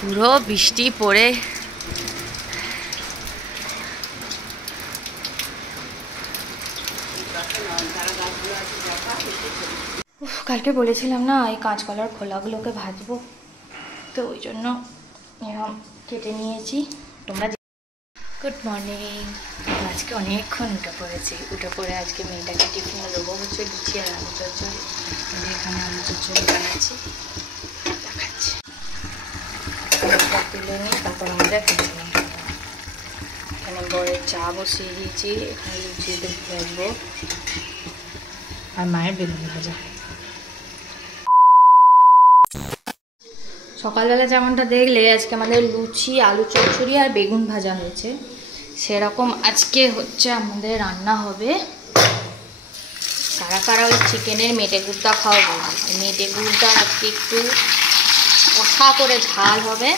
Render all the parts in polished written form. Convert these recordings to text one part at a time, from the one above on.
পুরো বৃষ্টি পড়ে কালকে বলেছিলাম না এই কাঁচকলার খোলাগুলোকে ভাজবো, তো ওই জন্য এরকম কেটে নিয়েছি। তোমরা গুড মর্নিং। আজকে অনেকক্ষণ উঠে পড়ে আজকে মেয়েটাকে টিফিনে দেবো হচ্ছে লুচি আর আলু চচ্চড়ি। এখানে আলু চচ্চড়ি বানাচ্ছি, দেখাচ্ছি। তুলে নিই, তারপর আমরা খেতে নিই। এখানে বরের চা বসিয়ে দিয়েছি, এখানে লুচি ভাজবো আর মায়ের বেগুন ভাজা। সকালবেলা যেমনটা দেখলে আজকে আমাদের লুচি, আলু চচ্চড়ি আর বেগুন ভাজা হয়েছে, সেরকম আজকে হচ্ছে আমাদের রান্না হবে। কারা কারা ওই চিকেনের মেটে গুড়টা খাওয়া বলবে। মেটে গুড়টা আজকে একটু কষা করে ঝাল হবে।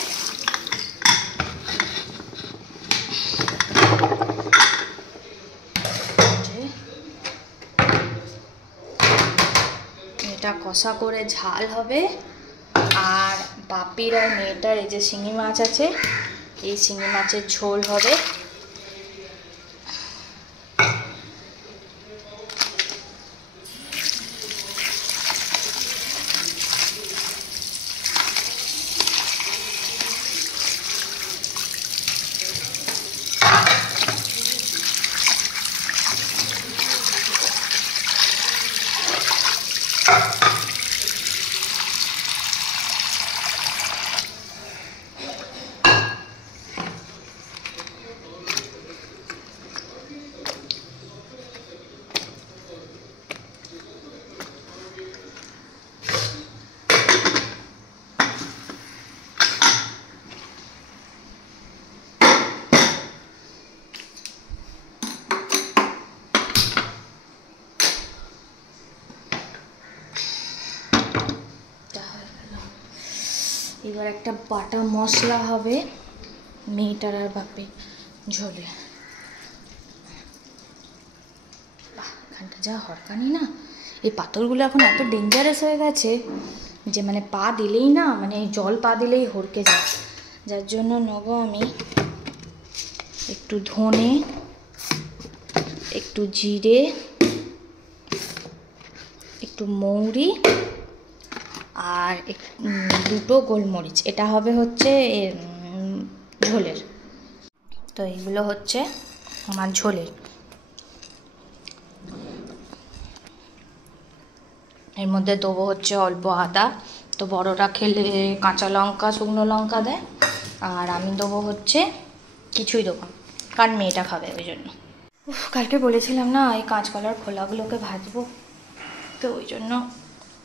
এটা কষা করে ঝাল হবে। আর বাপির আর মেয়েটার এই যে শিঙি মাছ আছে, এই শিঙি মাছের ঝোল হবে। এবার একটা বাটা মশলা হবে মেয়েটার আর বাপে ঝোলে। এখানটা যা হরকানি না, এই পাথরগুলো এখন এত ডেঞ্জারাস হয়ে গেছে যে মানে পা দিলেই না, মানে জল পা দিলেই হরকে যায়। যার জন্য নেব আমি একটু ধনে, একটু জিরে, একটু মৌরি আর দুটো গোলমরিচ। এটা হবে হচ্ছে ঝোলের। তো এইগুলো হচ্ছে আমার ঝোলের। এর মধ্যে দেবো হচ্ছে অল্প আদা, তো বড়রা খেলে কাঁচা লঙ্কা, শুকনো লঙ্কা দেয়, আর আমি দেবো হচ্ছে কিছুই দেবো কারণ মেয়েটা খাবে ওই জন্য। কালকে বলেছিলাম না এই কাঁচকলার খোলাগুলোকে ভাজবো, তো ওই জন্য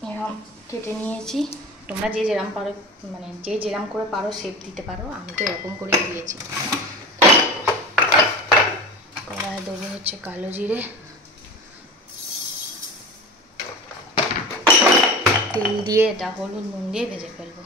এরকম কেটে নিয়েছি। তোমরা যে যেরকম পারো, মানে যে যেরকম করে পারো শেপ দিতে পারো, আমি তো এরকম করে দিয়েছি। কড়ায় দেবো হচ্ছে কালো জিরে, তেল দিয়ে এটা হলুদ নুন দিয়ে ভেজে ফেলবো।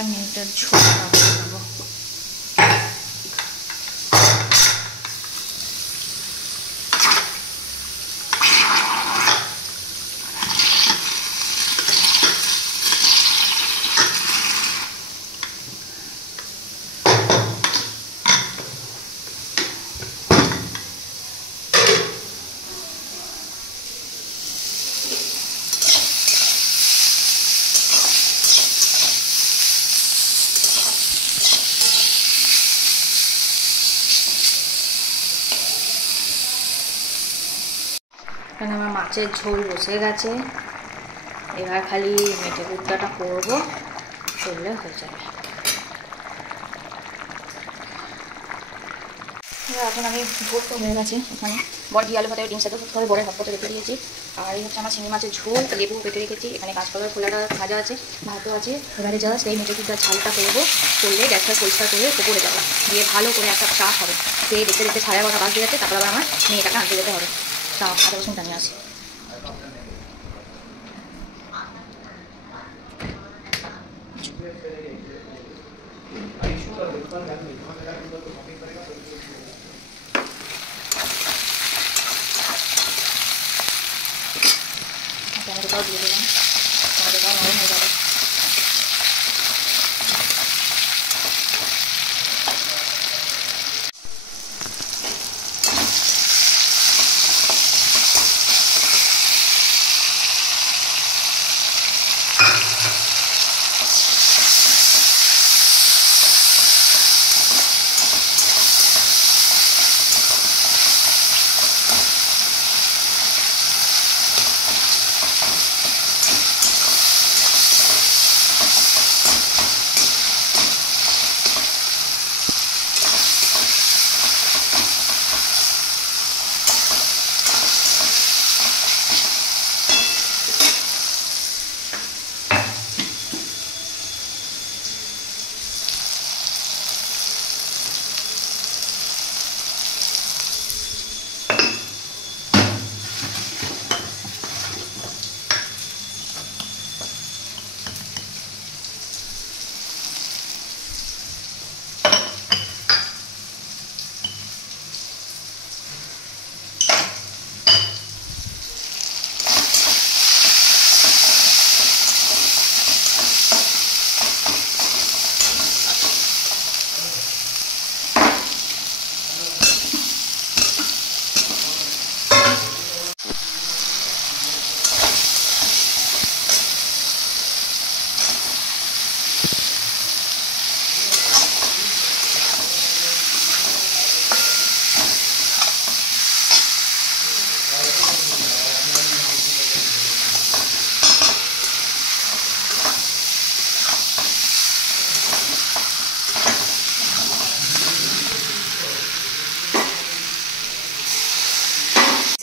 আমি এটা ঝোলটা করে নেবো। এখানে আমার মাছের ঝোল বসে গেছে, এবার খালি মেটে কুর্তাটা করবো, করলে হয়ে যাবে। এখন আমি ঝোল তো হয়ে গেছে, এখানে বড়ি আলু ভাতে ডিম সেদ্ধ করতে হবে, বড়ে ভাত করতে রেখে দিয়েছি। আর এই হচ্ছে আমার চিংড়ি মাছের ঝোল, লেবু কেটে রেখেছি, এখানে কাঁচকলার খোলাটা ভাজা আছে, ভাতও আছে। এবারে জাস্ট এই মেটে কুর্তার ঝালটা করবো, করলে গ্যাসটা পরিষ্কার করে উপরে যাবো, দিয়ে ভালো করে একটা চা হবে। সেই দেখতে দেখতে 11:30 বাজতে যাচ্ছে, তারপর আবার আমার মেয়েটাকে আনতে যেতে হবে। চা আদা রসুনটা নিয়ে আসি। টমেটোটাও দিয়ে দিলাম, টমেটোটাও নরম হয়ে যাবে।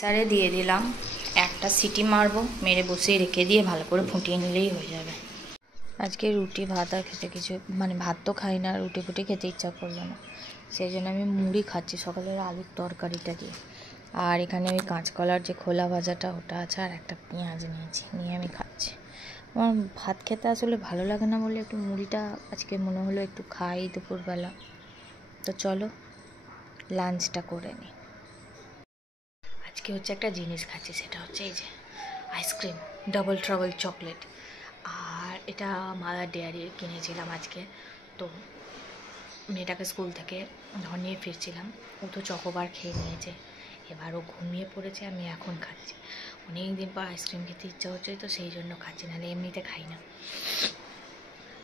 সারে দিয়ে দিলাম, একটা সিটি মারবো, মেরে বসিয়ে রেখে দিয়ে ভালো করে ফুটিয়ে নিলেই হয়ে যাবে। আজকে রুটি ভাত আর খেতে কিছু মানে ভাত তো খাই না, রুটি ফুটি খেতে ইচ্ছা করলো না, সেই জন্য আমি মুড়ি খাচ্ছি সকালের আলুর তরকারিটা দিয়ে। আর এখানে ওই কাঁচকলার যে খোলা ভাজাটা ওটা আছে, আর একটা পেঁয়াজ নিয়েছি, নিয়ে আমি খাচ্ছি। আমার ভাত খেতে আসলে ভালো লাগে না বলে একটু মুড়িটা আজকে মনে হলো একটু খাই দুপুরবেলা। তো চলো লাঞ্চটা করে নিই। আজকে হচ্ছে একটা জিনিস খাচ্ছি, সেটা হচ্ছে এই যে আইসক্রিম, ডাবল ট্রাবল চকলেট। আর এটা মাদার ডেয়ারির কিনেছিলাম আজকে। তো মেয়েটাকে স্কুল থেকে নিয়ে ফিরছিলাম, ও তো চকোবার খেয়ে নিয়েছে, এবার ও ঘুমিয়ে পড়েছে, আমি এখন খাচ্ছি। অনেক দিন পর আইসক্রিম খেতে ইচ্ছা হচ্ছে, তো সেই জন্য খাচ্ছি, নাহলে এমনিতে খাই না।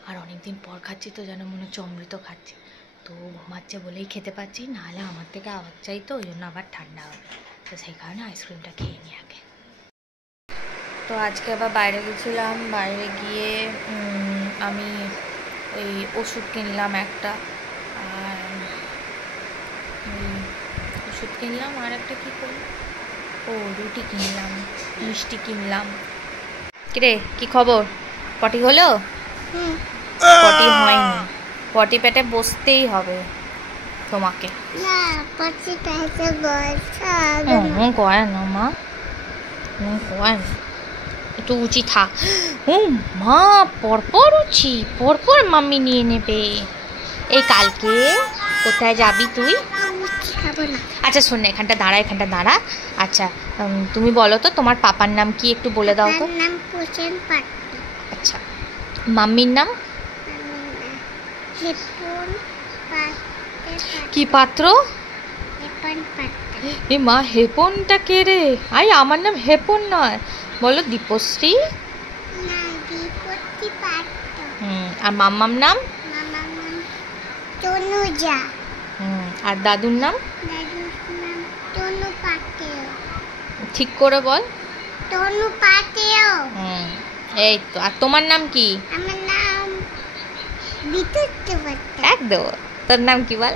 আর অনেক দিন পর খাচ্ছি তো যেন মনে হচ্ছে অমৃত খাচ্ছি। তো ঘুমাচ্ছে বলেই খেতে পাচ্ছি, নাহলে আমার থেকে আওয়াজ চাই, তো ওই জন্য আবার ঠান্ডা হবে, তো সেই কারণে আইসক্রিমটা খেয়ে নিই আগে। তো আজকে আবার বাইরে গেছিলাম, বাইরে গিয়ে আমি ওই ওষুধ কিনলাম একটা, আর ওষুধ কিনলাম, আর একটা কী করলাম, ও রুটি কিনলাম, মিষ্টি কিনলাম। কিরে কি খবর, পটি হলো? পটি হয়নি, পটি পেটে বসতেই হবে তোমাকে। কয় না মা, কয় না, একটু উঁচি থাক। ও মা, পরপর উঁচি, পরপর মাম্মি নিয়ে নেবে। এই কালকে কোথায় যাবি তুই? আচ্ছা শোন না, এখানটা দাঁড়া। আচ্ছা তুমি বলো তো তোমার পাপার নাম কি, একটু বলে দাও তো। আচ্ছা, মাম্মির নাম কি পাত্র? এ মা, হেপনটা কে রে? আই আমার নাম হেপন নয়, বলো দীপশ্রী। আর মাম্মার নাম? আর দাদুর নাম? ঠিক করে বল। এই তো। আর তোমার নাম কি? আমার নাম একদম। তোর নাম কি বল?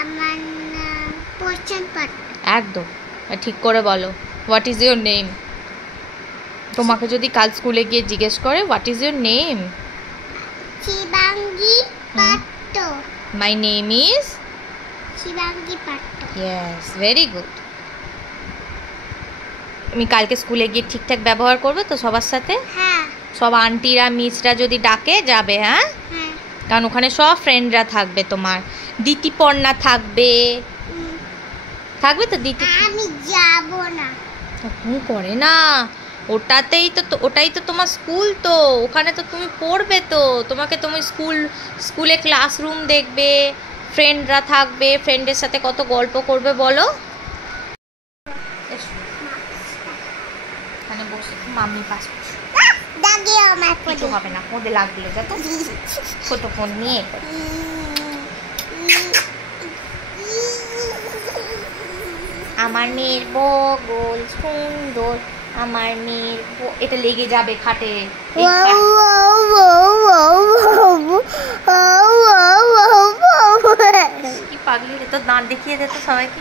আমার নাম পোষণ পাত্র। একদম ঠিক করে বলো। What is your name? তোমাকে যদি কাল স্কুলে গিয়ে জিজ্ঞেস করে what is your name? Shivangi পাত্র। মাই নেম ইজ শিবাঙ্গী পাত্র। Yes, very good. তুমি কালকে স্কুলে গিয়ে ঠিকঠাক ব্যবহার করবে তো সবার সাথে? হ্যাঁ। সব আন্টিরা মিসরা যদি ডাকে যাবে? হ্যাঁ, কারণ ওখানে সব ফ্রেন্ডরা থাকবে, তোমার দিতিপর্ণা থাকবে তো দিতি। আমি যাব না। হুম করে না, ওটাই তো তোমার স্কুল, তো ওখানে তো তুমি পড়বে, তো তোমাকে তুমি স্কুলে ক্লাসরুম দেখবে, ফ্রেন্ডরা থাকবে, ফ্রেন্ডের সাথে কত গল্প করবে বলো। এখানে বসে মাম্মি পাশ কিছু হবে না, ফোনে লাগলো যত ছোট ফোন নিয়ে। আমার মেয়ের বগল সুন্দর, আমার মেয়ের এটা লেগে যাবে খাটে। কি পাগলি রে, তোর দাঁত দেখিয়ে দে তো সবাইকে।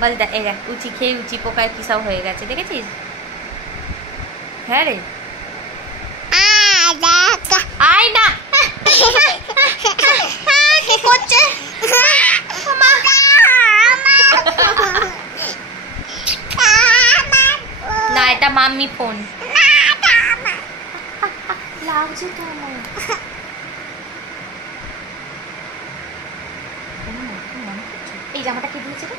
বল দা, এই দেখ উচি খেয়ে উচি পোকায় কি সব হয়ে গেছে, দেখেছিস? হ্যাঁ রে, আয় না। কি করছে? না, এটা মাম্মি ফোন। লাগছে তো আমার। এই জামাটা কে দিয়েছে রে?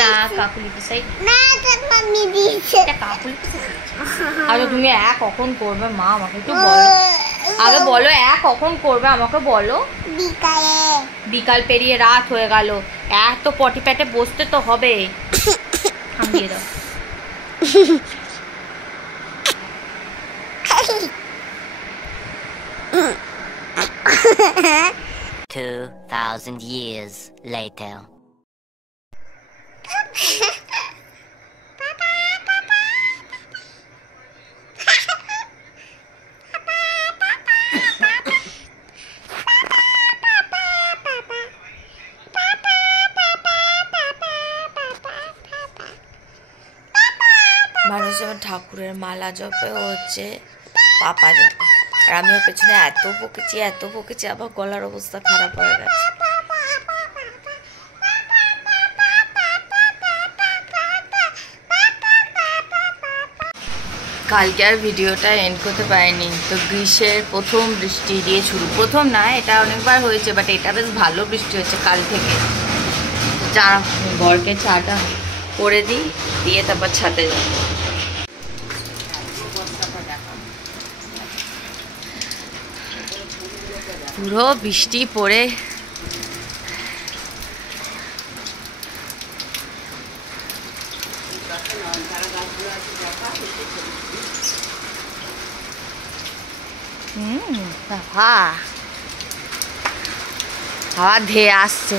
না, কাকুলি পিসাই। আচ্ছা তুমি কখন করবে মা, আমাকে একটু বলো আগে, বলো কখন করবে আমাকে বলো। বিকাল পেরিয়ে রাত হয়ে গেল, এত পটি প্যাটে বসতে তো হবে। থামিয়ে দাও। 2,000 years later. মানুষ যেমন ঠাকুরের মালা জপে, হচ্ছে পাপা জপে, আর আমি ওর পেছনে এত বকেছি আবার গলার অবস্থা খারাপ হয়ে গেছে। কালকে আর ভিডিওটা এন্ড করতে পারিনি, তো গ্রীষ্মের প্রথম বৃষ্টি দিয়ে শুরু। প্রথম না, এটা অনেকবার হয়েছে, বাট এটা বেশ ভালো বৃষ্টি হচ্ছে কাল থেকে। চা, বরকে চাটা করে দিয়ে তারপর ছাদে যাই। পুরো বৃষ্টি পড়ে হাওয়া ধেয়ে আসছে।